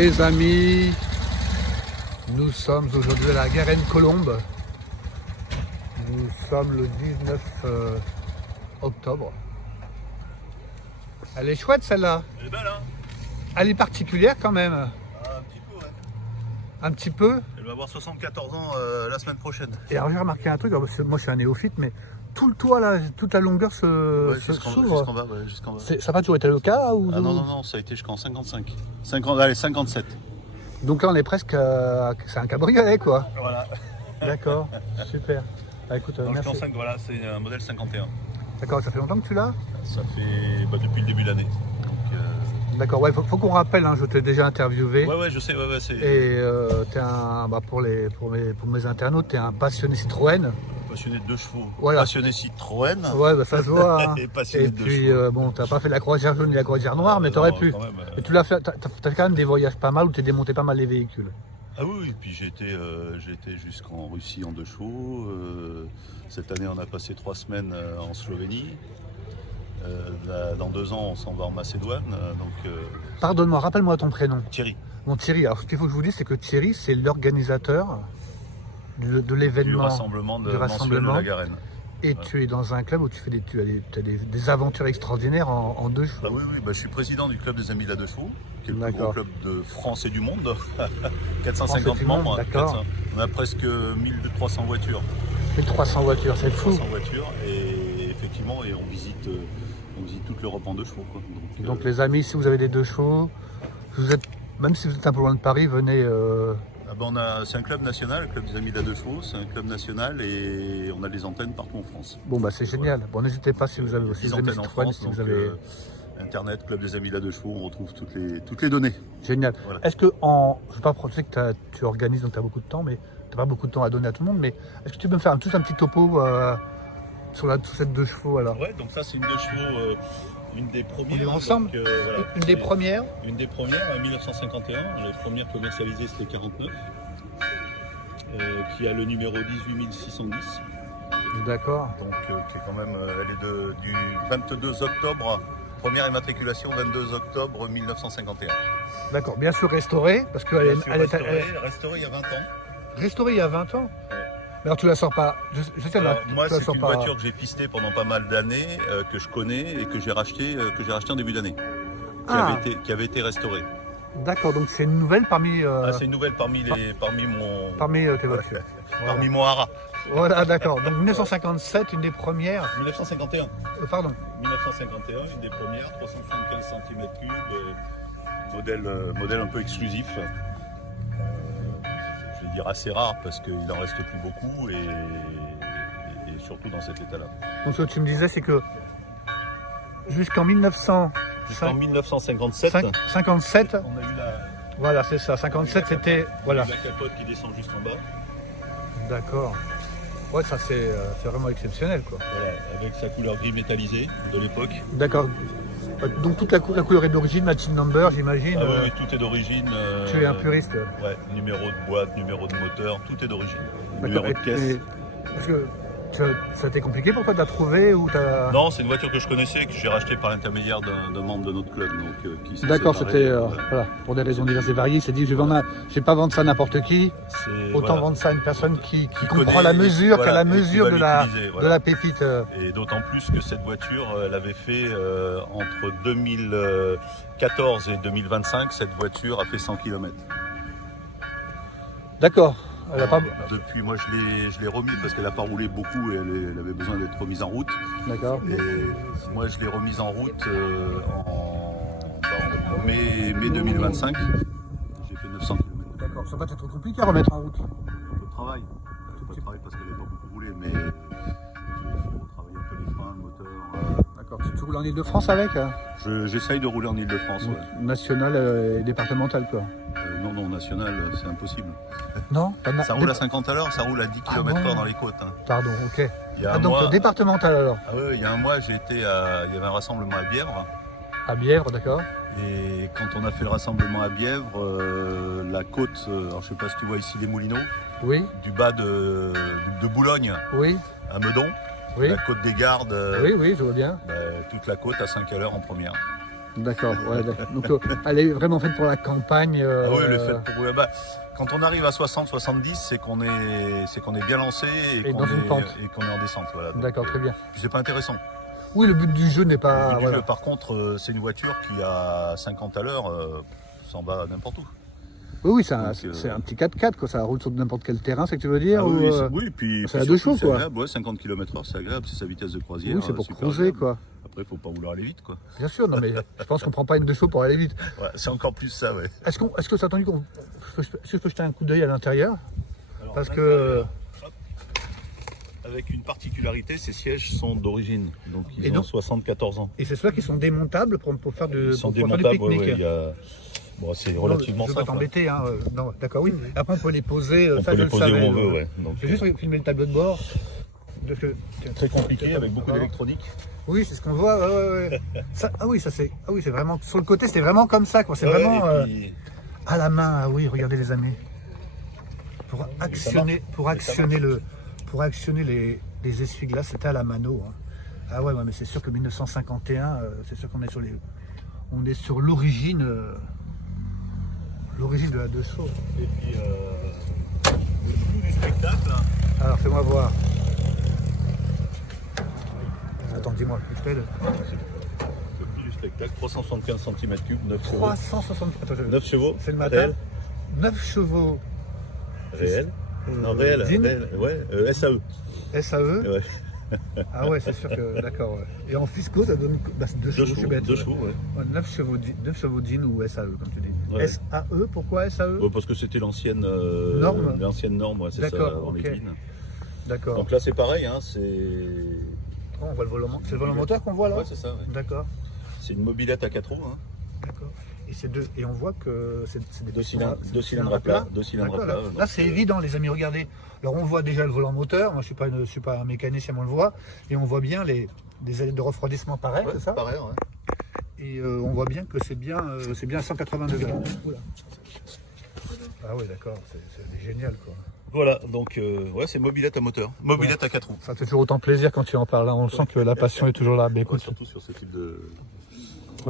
Les amis, nous sommes aujourd'hui à la Garenne-Colombes. Nous sommes le 19 octobre. Elle est chouette celle-là. Elle est belle, hein? Elle est particulière quand même. Un petit peu, ouais. Un petit peu. Elle va avoir 74 ans la semaine prochaine. Et alors j'ai remarqué un truc, moi je suis un néophyte, mais tout le toit là, toute la longueur s'ouvre. Jusqu'en bas, ouais, jusqu'en bas. Ça n'a pas toujours été le cas ou... Ah non, ça a été jusqu'en 55. 57. Donc là on est presque... c'est un cabriolet quoi. Voilà. D'accord, super. Bah, écoute, merci. Jusqu'en 5, voilà, c'est un modèle 51. D'accord, ça fait longtemps que tu l'as? Ça fait depuis le début de l'année. D'accord, ouais, faut qu'on rappelle, hein, je t'ai déjà interviewé. Ouais, je sais, c'est... Et t'es un, pour mes internautes, tu es un passionné Citroën. Passionné de 2 chevaux. Voilà. Passionné Citroën. Ouais, bah, ça se voit. Hein. Et passionné et de 2 puis, chevaux. bon, t'as pas fait la croisière jaune et la croisière noire, mais t'aurais pu. Même, Et tu l'as fait, t'as quand même des voyages pas mal où t'es démonté pas mal les véhicules. Ah oui, puis j'ai été jusqu'en Russie en 2 chevaux. Cette année, on a passé 3 semaines en Slovénie. Dans 2 ans, on s'en va en Macédoine. Pardonne-moi, rappelle-moi ton prénom. Thierry. Bon, Thierry, alors ce qu'il faut que je vous dise, c'est que Thierry, c'est l'organisateur de l'événement. Du rassemblement mensuel de la Garenne. Et tu es dans un club où tu as des aventures extraordinaires en 2 chevaux. Oui, je suis président du club des Amis de la 2 chevaux, qui est le plus gros club de France et du monde. 450 membres. D'accord. On a presque 1300 voitures. 1300 voitures, c'est fou. 1300 voitures, et effectivement, on visite toute l'Europe en 2 chevaux. Quoi. Donc les amis, si vous avez des 2 chevaux, même si vous êtes un peu loin de Paris, venez... c'est un club national, le club des Amis de la 2 chevaux, c'est un club national et on a des antennes partout en France. Bon bah c'est génial. Bon, n'hésitez pas si vous avez des antennes en France, si vous avez... Internet, club des Amis de la 2 chevaux, on retrouve toutes les données. Génial. Voilà. Est-ce que je sais pas, je sais que tu organises donc tu as beaucoup de temps, mais tu n'as pas beaucoup de temps à donner à tout le monde, mais est-ce que tu peux me faire un petit topo sur cette 2 chevaux alors? Ouais, donc ça c'est une 2 chevaux, une des premières. On est ensemble. Donc, voilà. Une des premières. Une des premières, en 1951. Les premières commercialisées c'était 49, qui a le numéro 18610. D'accord. Donc qui est quand même, elle est du 22 octobre. Première immatriculation 22 octobre 1951. D'accord, bien sûr restaurée, parce qu'elle est restaurée il y a 20 ans. Restaurée il y a 20 ans? Ouais. Mais alors tu la sors pas, je sais alors, là, moi c'est une voiture que j'ai pistée pendant pas mal d'années, que je connais et que j'ai racheté en début d'année, qui avait été restaurée. D'accord, donc c'est une nouvelle parmi... c'est une nouvelle parmi tes voitures. Parmi mon haras. Voilà, d'accord. Donc 1957, une des premières. 1951. Pardon. 1951, une des premières, 375 cm3, modèle un peu exclusif. Je vais dire assez rare parce qu'il n'en reste plus beaucoup et surtout dans cet état-là. Donc ce que tu me disais, c'est que jusqu'en 1957, 57, on a eu voilà, c'est ça. 57, c'était... Voilà. La capote qui descend juste en bas. D'accord. Ouais, ça c'est vraiment exceptionnel quoi. Voilà, avec sa couleur gris métallisé de l'époque. D'accord. Donc toute la couleur est d'origine, matching number j'imagine. Ah oui, tout est d'origine. Tu es un puriste. Ouais, numéro de boîte, numéro de moteur, tout est d'origine. Numéro de caisse. Parce que ça a été compliqué pour toi de la trouver ou Non, c'est une voiture que je connaissais, que j'ai rachetée par l'intermédiaire d'un membre de notre club. D'accord, c'était voilà, pour des raisons diverses et variées. Il s'est dit je vais pas vendre ça à n'importe qui. Autant vendre ça à une personne qui comprend la mesure, qui a la mesure de la pépite. Et d'autant plus que cette voiture, elle avait fait entre 2014 et 2025, cette voiture a fait 100 km. D'accord. Depuis, moi je l'ai remise parce qu'elle n'a pas roulé beaucoup et elle avait besoin d'être remise en route. D'accord. Et moi je l'ai remise en route en mai 2025. J'ai fait 900 km. D'accord, ça va être compliqué à remettre en route. Un peu de travail. Parce qu'elle n'a pas beaucoup roulé, mais il faut travailler un peu les freins, le moteur. D'accord, tu roules en Ile-de-France avec? J'essaye de rouler en Ile-de-France. Ouais. National et départemental quoi? Non, national, c'est impossible. Non, ça roule à 50 à l'heure, ça roule à 10 km/h dans les côtes. Hein. Pardon, ok. Donc départemental alors? Ah oui, il y a un mois, il y avait un rassemblement à Bièvre. À Bièvre, d'accord. Et quand on a fait le rassemblement à Bièvre, la côte, alors je sais pas si tu vois ici les Moulineaux, oui. Du bas de Boulogne, oui. À Meudon, oui. La côte des Gardes, oui, je vois bien. Toute la côte à 5 à l'heure en première. D'accord, ouais, donc elle est vraiment faite pour la campagne. Ah oui, elle est faite pour... quand on arrive à 60-70, c'est qu'on est bien lancé et qu'on est en descente. Voilà. D'accord, très bien. C'est pas intéressant. Oui, le but du jeu n'est pas... Le but du jeu, par contre, c'est une voiture qui à 50 à l'heure s'en va n'importe où. Oui, c'est un petit 4x4, quoi. Ça roule sur n'importe quel terrain, c'est ce que tu veux dire? Oui, puis c'est à 2 chevaux, quoi. Agréable, 50 km/h, c'est agréable, c'est sa vitesse de croisière. Oui, c'est pour cruiser, quoi. Après, il faut pas vouloir aller vite, quoi. Bien sûr, non, mais je pense qu'on prend pas une 2 chevaux pour aller vite. Ouais, c'est encore plus ça, ouais. Est-ce que ça attendu qu'on... Est-ce que je peux jeter un coup d'œil à l'intérieur? Parce que... Avec une particularité, ces sièges sont d'origine, donc ils ont 74 ans. Et c'est ceux qui sont démontables pour faire du pique-nique. Bon, c'est relativement simple. Je ne vais pas t'embêter, hein. Non, d'accord, oui. Après, on peut les poser. On peut les poser où on veut, ouais. Je vais juste filmer le tableau de bord. Très compliqué, avec beaucoup d'électronique. Oui, c'est ce qu'on voit. Ça, c'est vraiment sur le côté, c'est vraiment comme ça, quoi. C'est vraiment à la main. Ah oui, regardez les amis. Pour actionner les essuie-glaces, c'était à la mano. Hein. Ah ouais, mais c'est sûr que 1951, c'est sûr qu'on est sur l'origine de la 2 chevaux. Et puis le clou du spectacle. Alors fais-moi voir. Attends, dis-moi, je fais le clou du spectacle, 375 cm3, 9 chevaux. 360. 9 chevaux. C'est le matin. Réel. 9 chevaux. Réel. Non, réel. Ouais, SAE. SAE. Ouais. Ah ouais, c'est sûr que d'accord. Ouais. Et en fisco, ça donne 2 chevaux. 2 chevaux, ouais. 9 chevaux DIN ou SAE, comme tu dis. Ouais. SAE, pourquoi SAE? Parce que c'était l'ancienne norme. L'ancienne norme, ouais, c'est ça, en les D'accord. Donc là, c'est pareil, hein, c'est... On voit le volant. C'est le volant moteur qu'on voit là? Ouais, c'est ça. Ouais. D'accord. C'est une mobilette à 4 roues. Hein. D'accord. Et on voit que c'est des 2 cylindres à plat. 2 cylindres à plat. Là, c'est évident, les amis, regardez. Alors, on voit déjà le volant moteur. Moi, je ne suis pas un mécanicien, mais on le voit. Et on voit bien des ailettes de refroidissement pareil, c'est ça? Pareil, ouais. Et on voit bien que c'est bien à 180 degrés. Oula. Ah oui, d'accord, c'est génial, quoi. Voilà, donc ouais, c'est mobilette à moteur. Mobilette à 4 roues. Ça te fait toujours autant plaisir quand tu en parles. Là. On sent que la passion est toujours là. Mais écoute, surtout sur ce type de...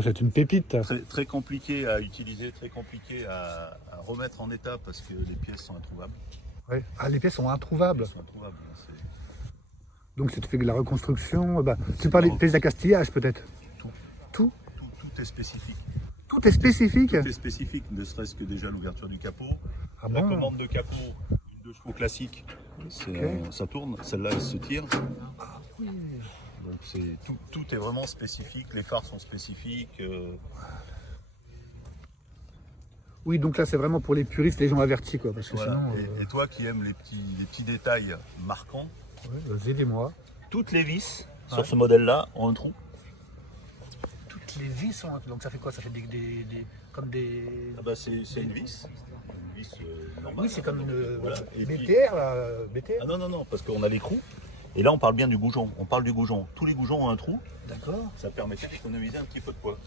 c'est une pépite. Très compliqué à utiliser, très compliqué à remettre en état parce que les pièces sont introuvables. Ouais. Ah, les pièces sont introuvables. Donc si tu fais de la reconstruction, tu parles des pièces d'accastillage peut-être? Tout est spécifique. Tout est spécifique? Tout est spécifique, ne serait-ce que déjà l'ouverture du capot. Ah la bon? commande de capot, une 2 chevaux classique, ça tourne, celle-là elle se tire. Ah oui. Donc tout est vraiment spécifique, les phares sont spécifiques. Oui, donc là c'est vraiment pour les puristes, les gens avertis, quoi. Parce que voilà. sinon, et toi qui aimes les petits détails marquants, aidez-moi. Toutes les vis sur ce modèle-là ont un trou. Toutes les vis sont un trou. Donc ça fait quoi? Ça fait comme des... Ah bah c'est une vis. Une vis normale. Oui, c'est comme une voilà. BTR, là. BTR. Ah non, parce qu'on a l'écrou. Et là on parle bien du goujon. On parle du goujon. Tous les goujons ont un trou. D'accord. Ça permettait d'économiser un petit peu de poids.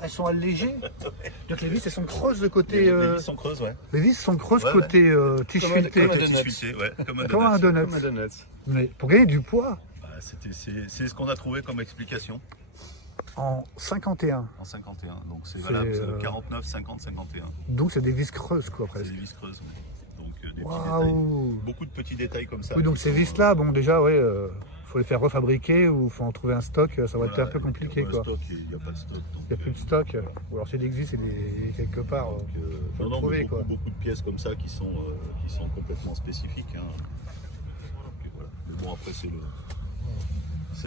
Elles sont allégées. Donc les vis, elles sont creuses de côté. Les vis sont creuses, ouais. Les vis sont creuses côté tige filetée. Comme un donut. Mais pour gagner du poids. C'est ce qu'on a trouvé comme explication. En 51. En 51. Donc c'est valable 49, 50, 51. Donc c'est des vis creuses, quoi, presque. C'est des vis creuses. Donc des petits détails. Beaucoup de petits détails comme ça. Oui, donc ces vis-là, bon, déjà, ouais. Faut les faire refabriquer ou il faut en trouver un stock, ça va être un peu compliqué. Il n'y a pas de stock. Il n'y a plus de stock. Ou alors s'il existe, c'est quelque part. Faut le trouver, beaucoup de pièces comme ça qui sont complètement spécifiques. Hein. Voilà. Mais bon, après, c'est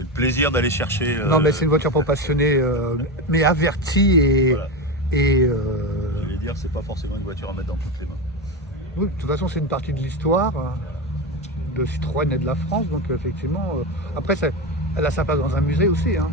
le plaisir d'aller chercher. Non, mais c'est une voiture pour passionnés, mais avertis et. Voilà. J'allais dire, c'est pas forcément une voiture à mettre dans toutes les mains. Oui, de toute façon, c'est une partie de l'histoire de Citroën et de la France, donc effectivement, après elle a sa place dans un musée aussi. Hein.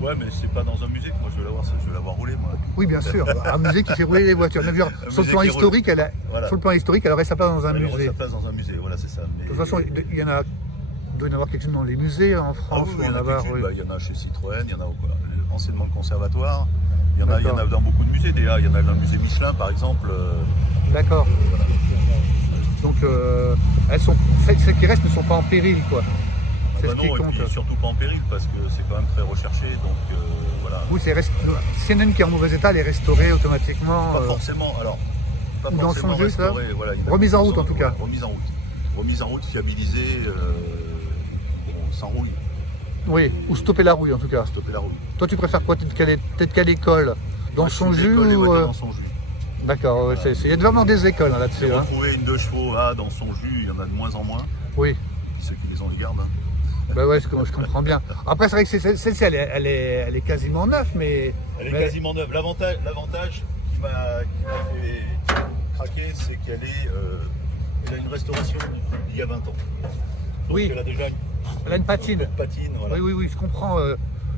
Ouais, mais c'est pas dans un musée que moi je veux la voir rouler, moi. Oui, bien sûr, un musée qui fait rouler les voitures. Sur le plan historique, elle aurait sa place dans un musée. Elle aurait sa place dans un musée, voilà, c'est ça. Mais... De toute façon, il doit y en avoir quelques-uns dans les musées en France. Il y en a chez Citroën, il y en a anciennement le conservatoire, il y en a dans beaucoup de musées déjà, il y en a dans le musée Michelin par exemple. D'accord. Voilà. Donc celles qui restent ne sont pas en péril, quoi. C'est bah ce qui non, et compte. puis surtout pas en péril parce que c'est quand même très recherché, donc voilà. Oui, s'il y en a une qui est en mauvais état, elle est restaurée automatiquement. Pas forcément, alors, pas ou dans son forcément jeu, ça restauré, voilà, il y en a Remise qui en route, sont- en tout cas. Remise en route. Remise en route, fiabilisée, bon, sans rouille, Oui, ou stopper la rouille en tout cas. stopper la rouille. Toi, tu préfères quoi? Peut-être quelle école? Dans Moi, je son suis jus d'école et ou voiture dans son jus. D'accord, ouais, il y a vraiment des écoles hein, là-dessus. Hein. Retrouver une 2 chevaux dans son jus, il y en a de moins en moins. Oui, Ceux qui les ont les gardent. Hein. bah ouais, je comprends bien. Après, c'est vrai que celle-ci, elle est quasiment neuve, mais... Elle est quasiment neuve. L'avantage qui m'a fait craquer, c'est qu'elle elle a une restauration il y a 20 ans. Donc Oui. elle a déjà Elle a une patine. une patine. Voilà. Oui, je comprends.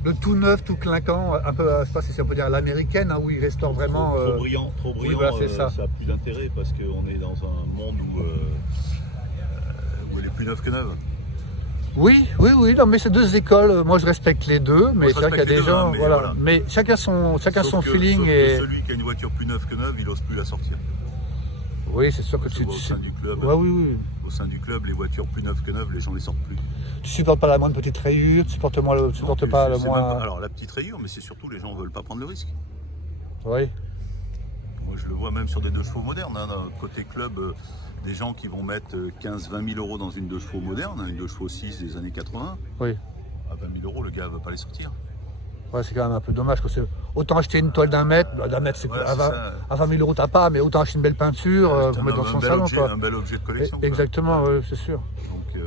Le tout neuf, tout clinquant, un peu, je sais pas si on peut dire à l'américaine, hein, où il restaure vraiment... Trop brillant, oui, voilà, c'est ça. Ça a plus d'intérêt parce qu'on est dans un monde où elle est plus neuve que neuve. Oui, non, mais c'est deux écoles. Moi, je respecte les deux, mais c'est vrai qu'il y a des gens, mais voilà. voilà. Mais chacun son feeling sauf et. que celui qui a une voiture plus neuve que neuve, il n'ose plus la sortir. Oui, c'est sûr que Je tu. vois au sein du club. Ouais, oui. Au sein du club, les voitures plus neuves que neuves, les gens les sortent plus. Tu supportes pas la moindre petite rayure, tu supportes pas le C'est moins. même pas- alors la petite rayure, mais c'est surtout les gens veulent pas prendre le risque. Oui. Moi, je le vois même sur des 2 chevaux modernes. Hein, côté club, des gens qui vont mettre 15-20 000 euros dans une 2 chevaux moderne, une 2 chevaux 6 des années 80. Oui. À 20 000 euros, le gars ne veut pas les sortir. Ouais, c'est quand même un peu dommage. Autant acheter une toile d'un mètre, c'est Voilà, à, c'est ça. à 20 000 euros t'as pas, mais autant acheter une belle peinture pour mettre dans son salon. Quoi. Un bel objet de collection. Exactement, ouais, c'est sûr. Donc, ouais.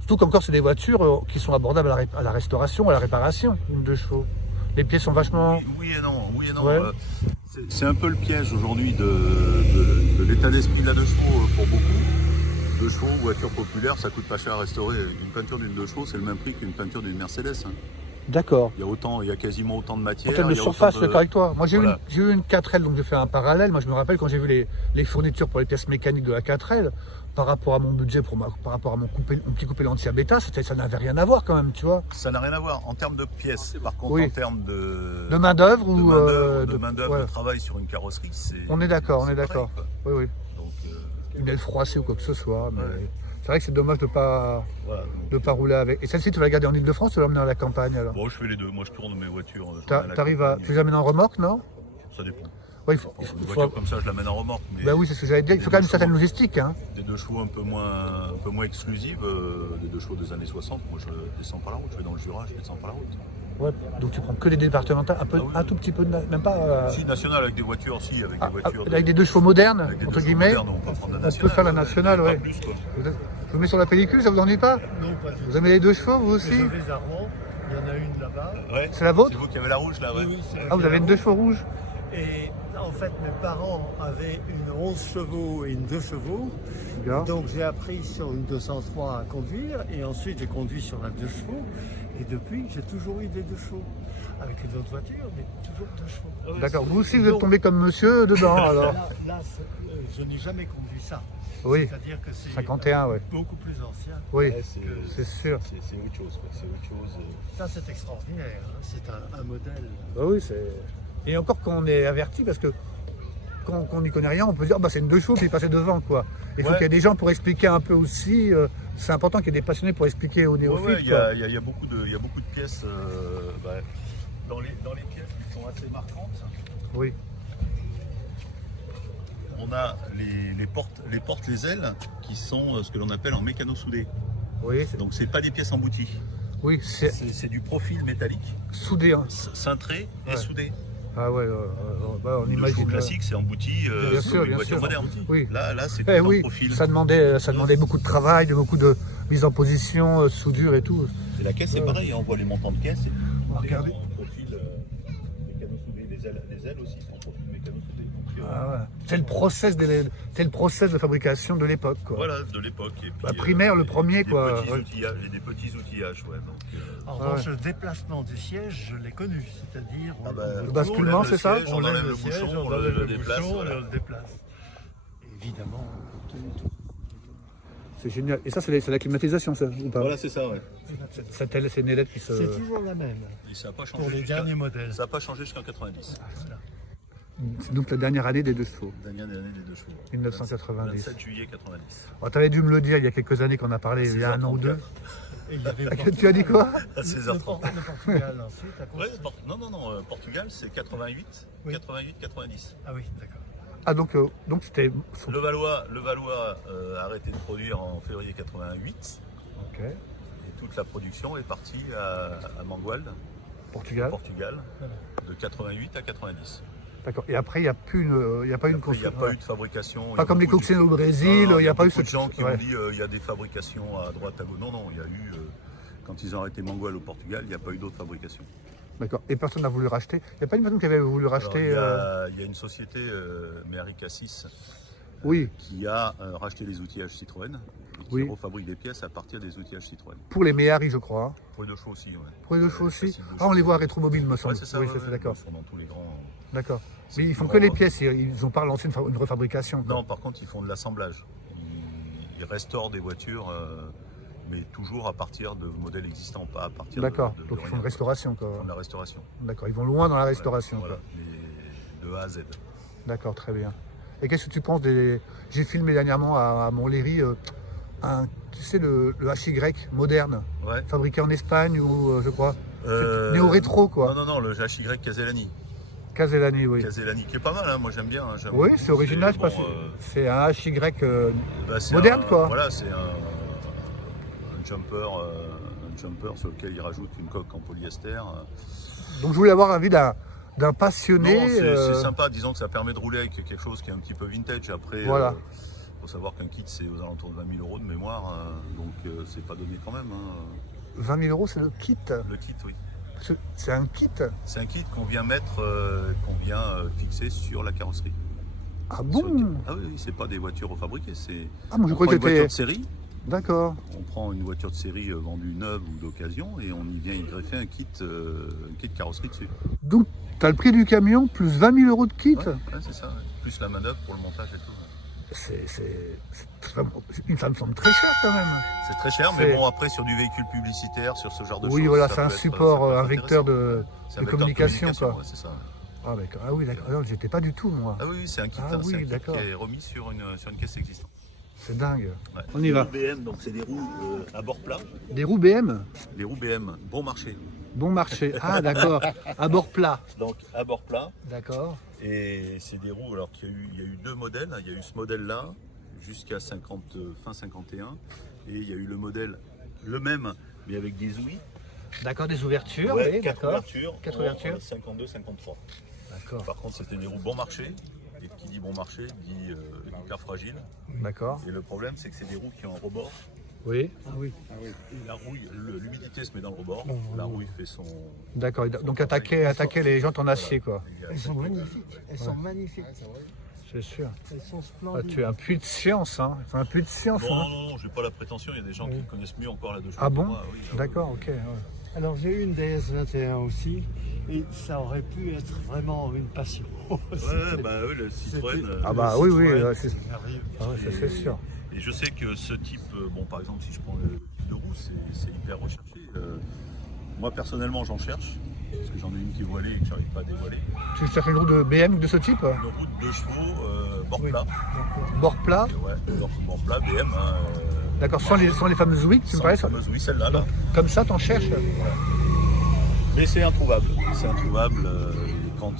Surtout qu'encore c'est des voitures qui sont abordables à la restauration, à la réparation, une 2 chevaux. Les pieds sont vachement. Oui et non. Ouais. C'est un peu le piège aujourd'hui de l'état d'esprit de la 2 chevaux pour beaucoup. 2 chevaux, voiture populaire, ça coûte pas cher à restaurer. Une peinture d'une 2 chevaux, c'est le même prix qu'une peinture d'une Mercedes. Hein. D'accord. Il y a quasiment autant de matière. En termes de surface, je suis d'accord avec toi. Moi, j'ai Voilà. eu une 4L, donc j'ai fait un parallèle. Moi, je me rappelle quand j'ai vu les fournitures pour les pièces mécaniques de la 4L, par rapport à mon budget, par rapport à mon petit coupé Lancia Beta, ça n'avait rien à voir quand même, tu vois. Ça n'a rien à voir en termes de pièces. Par contre, Oui. en termes de main-d'œuvre ou de main-d'œuvre, ouais. de travail sur une carrosserie, c'est. On est d'accord, c'est pareil, quoi. Oui. Donc, Une aile froissée ou quoi que ce soit. Mais Ouais. c'est vrai que c'est dommage de pas voilà. rouler avec. Et celle-ci, tu vas la garder en Ile-de-France ou tu vas l'emmener à la campagne alors? Bon, je fais les deux. Moi, je tourne mes voitures. je T'arrives mène à la tu les amènes en remorque, non? Ça dépend. Ouais, Une voiture comme ça, je l'amène en remorque. Mais Bah oui, c'est ce que j'allais dire. Il faut quand même une certaine logistique. Hein. des 2 chevaux un peu moins exclusives, des 2 chevaux des années 60. Moi, je descends par la route. Je vais dans le Jura, je descends par la route. Ouais. Donc tu prends que des départementales, un tout petit peu, même pas. Si, national avec des voitures aussi, avec des voitures. Avec des 2 chevaux modernes, avec des entre 2 chevaux guillemets. modernes, on peut prendre la On nationale. peut faire la nationale, Pas ouais. plus, quoi. Je vous mets sur la pellicule, ça vous ennuie pas? Non, pas du tout. Vous aimez les 2 chevaux, vous aussi? Je vais à Rouen, il y en a une là-bas. Ouais. C'est la vôtre? C'est vous qui avez la rouge là, ouais. Oui, c'est Ah, vous avez une 2 chevaux rouges? Et en fait, mes parents avaient une 11 chevaux et une 2 chevaux. Bien. Donc j'ai appris sur une 203 à conduire et ensuite j'ai conduit sur la 2 chevaux. Et depuis, j'ai toujours eu des 2 chevaux. Avec les autres voitures, mais toujours 2 chevaux. D'accord. Vous aussi, vous êtes tombé comme monsieur dedans, alors? Là, je n'ai jamais conduit ça. Oui. C'est-à-dire que c'est 51, ouais. beaucoup plus ancien. Oui, Ouais, c'est sûr. C'est autre chose, quoi. C'est autre chose. Ça, c'est extraordinaire. Hein. C'est un modèle. Bah oui, c'est. Et encore qu'on est averti, parce que quand on n'y connaît rien, on peut dire bah, c'est une 2 chevaux puis il passait devant, quoi. Il faut qu'il y ait des gens pour expliquer un peu aussi. C'est important qu'il y ait des passionnés pour expliquer aux néophytes. Il y a beaucoup de pièces. Dans les pièces qui sont assez marquantes, Oui. on a les portes, les ailes, qui sont ce que l'on appelle en mécano soudé. Oui, Donc c'est pas des pièces embouties. oui, c'est C'est du profil métallique, soudé. Hein. cintré et Ouais. soudé. Ah ouais, bah, on Le chevaux imagine. classique, c'est embouti Bien sûr, comme une bien voiture sûr. moderne. Oui. Là c'est tout Eh en oui, profil. ça demandait beaucoup de travail, beaucoup de mise en position, soudure et tout. Et la caisse, c'est pareil, on voit les montants de caisse. On va regarder. En profil mécano soudé. Les ailes aussi sont en profil mécano soudé. Donc, Ah ouais. C'est le process de fabrication de l'époque, quoi. voilà, de l'époque. Et puis, Bah, primaire, le premier, quoi. Petits Ouais. outillages, et des petits outillages, ouais. Donc, En revanche, le déplacement du siège, je l'ai connu. C'est-à-dire, Ah bah, Le basculement, c'est ça? on enlève le siège, bouchon, on on enlève le le déplace. bouchon, Voilà. on le déplace. Évidemment, tout. C'est génial. Et ça, c'est la climatisation, ça, ou pas? Voilà, c'est ça, ouais. C'est une ailette qui se. C'est toujours la même Et ça n'a pas changé pour les jusqu'à- derniers modèles. Ça n'a pas changé jusqu'en 90. C'est donc la dernière année des 2 chevaux. Dernière année des 2 chevaux. 1990. 27 juillet 90. Tu avais dû me le dire il y a quelques années qu'on a parlé, il y a un an ou deux. Et il y avait Tu as dit quoi? À 16h30. Le Portugal ensuite. À Ouais, non, Portugal c'est 88, Oui. 88-90. Ah oui, d'accord. Ah donc c'était... Le Valois a arrêté de produire en février 88 Ok. et toute la production est partie à Mangualde, Portugal. Portugal, de 88 à 90. D'accord. Et après, il n'y a pas eu une Après, il n'y a construction. pas eu de fabrication. Pas comme les coccinelles au Brésil, il n'y a pas eu ce ce gens qui ouais. ont dit il y a des fabrications à droite, à gauche. Non, il y a eu, quand ils ont arrêté Mangualde au Portugal, il n'y a pas eu d'autres fabrications. D'accord. Et personne n'a voulu racheter. Il n'y a pas une personne qui avait voulu Alors, racheter. il y a une société, Méhari Cassis, Oui, qui a racheté les outillages Citroën et qui Oui. refabrique des pièces à partir des outillages Citroën. pour les Méhari, je crois. Pour les deux chevaux aussi, ouais. Pour les deux chevaux aussi. Facile de Ah, on les chevaux. voit à Rétromobile, me semble. Ouais, c'est ça, oui, ouais, c'est d'accord. Ils sont dans tous les grands. D'accord. C'est Mais ils font plus que les grand, pièces, ils n'ont pas lancé une refabrication. quoi. Non, par contre, ils font de l'assemblage. Ils restaurent des voitures, mais toujours à partir de modèles existants, pas à partir D'accord. de Donc ils font rien. une restauration. Ils font Quoi. de la restauration. D'accord. Ils vont loin dans la Ouais, restauration. voilà, quoi. mais de A à Z. D'accord, très bien. Et qu'est-ce que tu penses des... J'ai filmé dernièrement à Montlhéry tu sais, le HY moderne, Ouais. fabriqué en Espagne ou je crois. Néo-rétro, quoi. Non, le HY Casellani. Casellani, oui. Casellani, qui est pas mal, hein, moi j'aime bien. Hein, Oui, c'est original, bon, parce que c'est un HY c'est moderne, quoi. Voilà, c'est un jumper sur lequel il rajoute une coque en polyester. Donc je voulais avoir l'avis d'un passionné. Non, c'est sympa, disons que ça permet de rouler avec quelque chose qui est un petit peu vintage. Après, Voilà. faut savoir qu'un kit c'est aux alentours de 20 000 € de mémoire, donc c'est pas donné quand même. Hein. 20 000 €, c'est le kit. Le kit, oui. C'est un kit. C'est un kit qu'on vient mettre, fixer sur la carrosserie. Ah Sur bon? le kit. Ah oui, c'est pas des voitures refabriquées, c'est. Ah, moi je On croyais prend que une voiture c'était. de série, D'accord. on prend une voiture de série vendue neuve ou d'occasion et on y vient y greffer un kit carrosserie dessus. Donc tu as le prix du camion plus 20 000 € de kit. Ouais, c'est ça. Ouais. Plus la main d'œuvre pour le montage et tout. Ça me semble très cher quand même. C'est très cher, mais bon, après, sur du véhicule publicitaire, sur ce genre de choses. Oui, voilà, ça c'est un peut être- support, ça peut être un vecteur intéressant. de C'est un vecteur communication, quoi. ouais, c'est ça. Ah, d'accord. Ah oui, d'accord. Ah, j'étais pas du tout, moi. Ah oui, c'est un kit, Ah hein, oui, c'est un kit d'accord. qui est remis sur une caisse existante. C'est dingue. Ouais. On y va. Les roues BM, donc c'est des roues à bord plat. Des roues BM, Les roues BM, bon marché. bon marché. Ah, d'accord. À bord plat. Donc à bord plat. D'accord. Et c'est des roues, alors il y a eu deux modèles. Il y a eu ce modèle-là, jusqu'à fin 51. Et il y a eu le modèle, le même, mais avec des ouïes. D'accord, des ouvertures. Ouais, oui, 4 d'accord. ouvertures. 4 en, ouvertures. 52, 53. D'accord. Par contre, c'était des roues bon marché. Et qui dit bon marché dit hyper fragile. D'accord. Et le problème, c'est que c'est des roues qui ont un rebord. Oui. Et la rouille, l'humidité se met dans le rebord. La rouille fait son. D'accord. Donc attaquer les jantes en acier, quoi. Elles sont magnifiques. Elles sont magnifiques. C'est sûr. Elles sont Ah, splendides. tu es un puits de science, hein. C'est un puits de science, hein. Non, j'ai pas la prétention. Il y a des gens qui connaissent mieux encore la deux chevaux Ah que bon? moi, oui. D'accord, ok. Ouais. Alors j'ai eu une DS21 aussi, et ça aurait pu être vraiment une passion. Ouais, bah oui, le Citroën. C'était- Ah bah oui, oui. Citroën, C'est merveilleux. ah ouais, ça, c'est sûr. Et je sais que ce type, bon, par exemple, si je prends le type de roue, c'est hyper recherché. Moi, personnellement, j'en cherche. Parce que j'en ai une qui est voilée et que j'arrive pas à dévoiler. Tu cherches une roue de BM de ce type? Une roue de 2 chevaux, bord Oui. plat. Bord plat? Ouais, bord plat, BM. Hein, D'accord, sans les fameuses ouïes, tu me parlais ça? Oui, celle-là. Là. Comme ça, t'en cherches? Mais c'est introuvable. C'est introuvable. Quand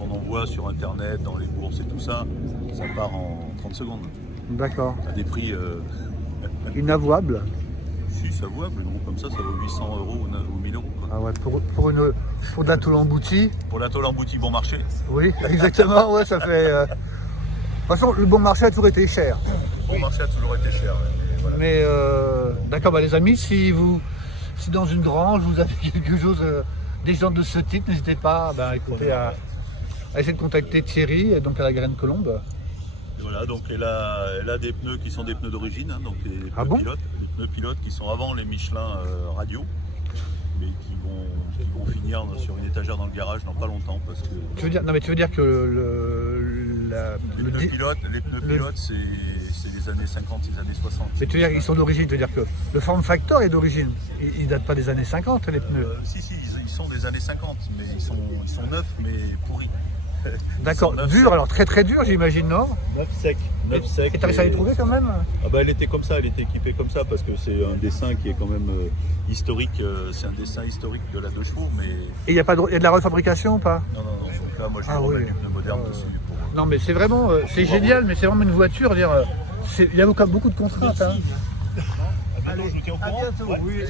on en voit sur Internet, dans les bourses et tout ça, ça part en 30 secondes. D'accord. À des prix, Inavouable. si ça vaut, mais bon, comme ça vaut 800 € ou 1000 €. Quoi. Ah ouais, pour de la tôle emboutie. Pour la tôle emboutie bon marché. Oui, exactement, ouais, ça fait. De toute façon, le bon marché a toujours été cher. Bon marché a toujours été cher. Mais voilà. Mais d'accord, bah les amis, si dans une grange vous avez quelque chose, des gens de ce type, n'hésitez pas écoutez, à essayer de contacter Thierry, et donc à la Graine Colombe. Et voilà, donc elle a des pneus qui sont des pneus d'origine, hein, donc les pneus Ah bon pilotes. Les pneus pilotes qui sont avant les Michelin radio, mais qui vont finir sur une étagère dans le garage dans pas longtemps parce que. Tu veux dire que Les pneus pilotes, c'est les années 50, les années 60. mais tu veux dire qu'ils sont d'origine, tu veux dire que le form factor est d'origine. Il date pas des années 50 les pneus. Si, ils sont des années 50, mais ils sont neufs mais pourris. D'accord, Neuf dur, secs. alors très très dur j'imagine, non? 9 secs. 9 secs. Et t'as réussi à les trouver quand même? Ah bah elle était comme ça, elle était équipée comme ça parce que c'est un dessin qui est quand même historique. C'est un dessin historique de la 2 chevaux, mais Et il y a pas de, il y a de la refabrication ou pas? non. Donc là, moi j'ai Ah oui. remis du pneu moderne dessus. Pour... Non mais c'est vraiment, c'est génial, mais c'est vraiment une voiture, dire, il y a beaucoup de contraintes. Hein. À bientôt, je vous tiens au À courant. bientôt, Ouais. oui.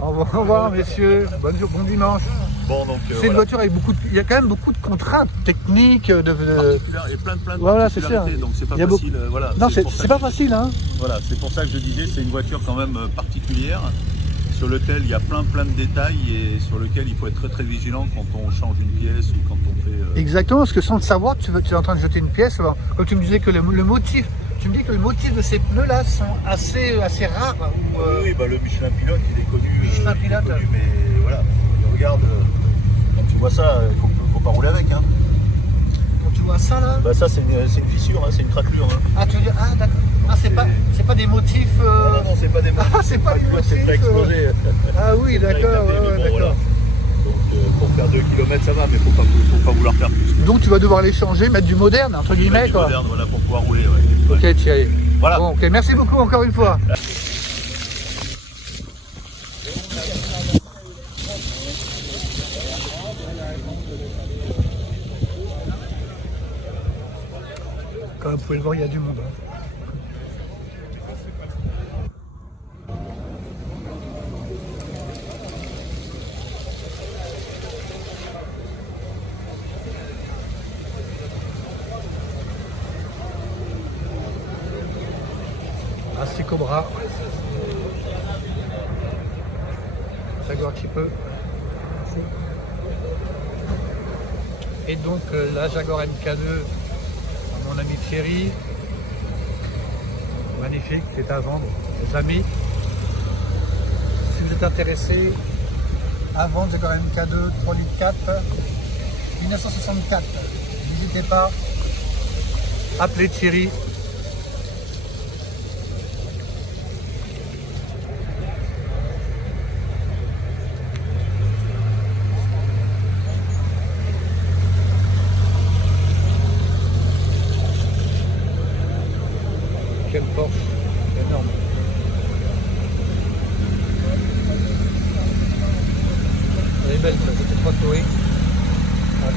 Au revoir messieurs, bon dimanche. Bon donc C'est une voiture avec il y a quand même beaucoup de contraintes techniques, particulier, il y a plein de Voilà, c'est ça. particularités, donc c'est pas Il y a facile. Voilà, Non, pour ça c'est que pas je- facile, hein. Voilà, c'est pour ça que je disais, c'est une voiture quand même particulière, sur lequel il y a plein de détails et sur lequel il faut être très vigilant quand on change une pièce ou quand on fait... Exactement, parce que sans le savoir, tu es en train de jeter une pièce. Alors, comme tu me disais que le motif, tu me dis que le motif de ces pneus-là sont assez rares. Ou, Oui, bah, le Michelin Pilote, il est connu. Michelin il est Pilote. connu, mais voilà, regarde, quand tu vois ça, il faut pas rouler avec. Hein. Quand tu vois ça là, Bah, ça, c'est une fissure, hein, c'est une craquelure. Hein. ah tu veux dire, ah d'accord, ah, c'est pas des motifs. Non, c'est pas des Ah, c'est pas des motifs. c'est préexposé. Ah oui, d'accord, ouais, ouais, d'accord. Donc, pour faire 2 km, ça va, mais faut pas vouloir faire plus. Donc tu vas devoir les changer, mettre du moderne entre guillemets Du quoi. moderne, voilà, pour pouvoir rouler. Ouais. Ok Thierry. Voilà. Bon, ok, merci beaucoup encore une fois. Comme vous pouvez le voir, il y a du monde. Hein. Ah, c'est Cobra. Ça go un petit peu. Merci. Et donc la Jaguar MK2 à mon ami Thierry. Magnifique, c'est à vendre. Les amis, si vous êtes intéressés, à vendre Jaguar MK2 3 litres 4 1964. N'hésitez pas, appelez Thierry. Quelle Porsche énorme. Elle est belle, ça, c'était pas touring. Ah,